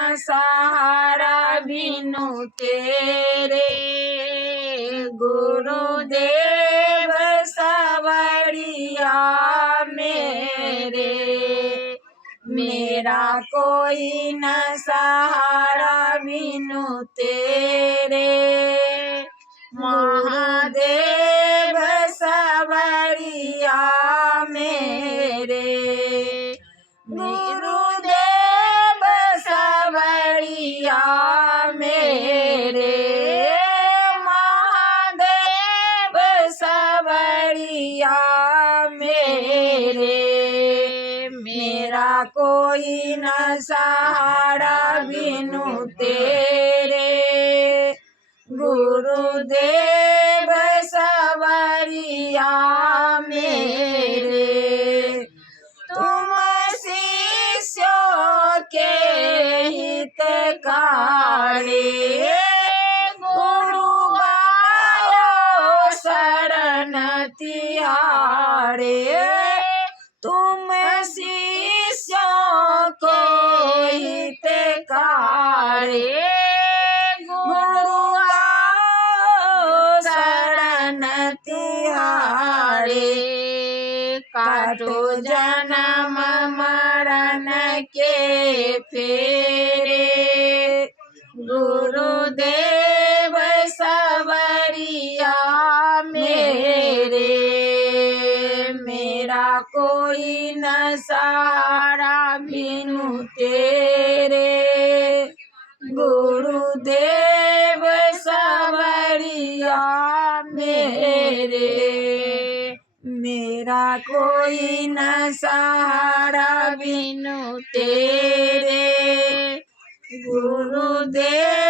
सहारा बिनु तेरे, गुरुदेव सवरिया मेरे। मेरा कोई न सहारा बिनु तेरे, महादेव सवरिया मेरे। गुरुदेव सवरिया मेरे, महादेव सवरिया मेरे। मेरा कोई न सहारा बिनु तेरे, गुरुदेव सवरिया मेरे। तुम शिष्यों के हितकारी, गुरु आयो शरण तिहारे। तुम शिष्यों को हितकारी, गुरु आयो शरण तिहारे। काटो जन्म मरण के फेरे, गुरुदेव सवरिया मेरे। मेरा कोई न सहारा बिनु तेरे, गुरुदेव सवरिया मेरे। मेरा कोई न सहारा बिनु तेरे, गुरुदेव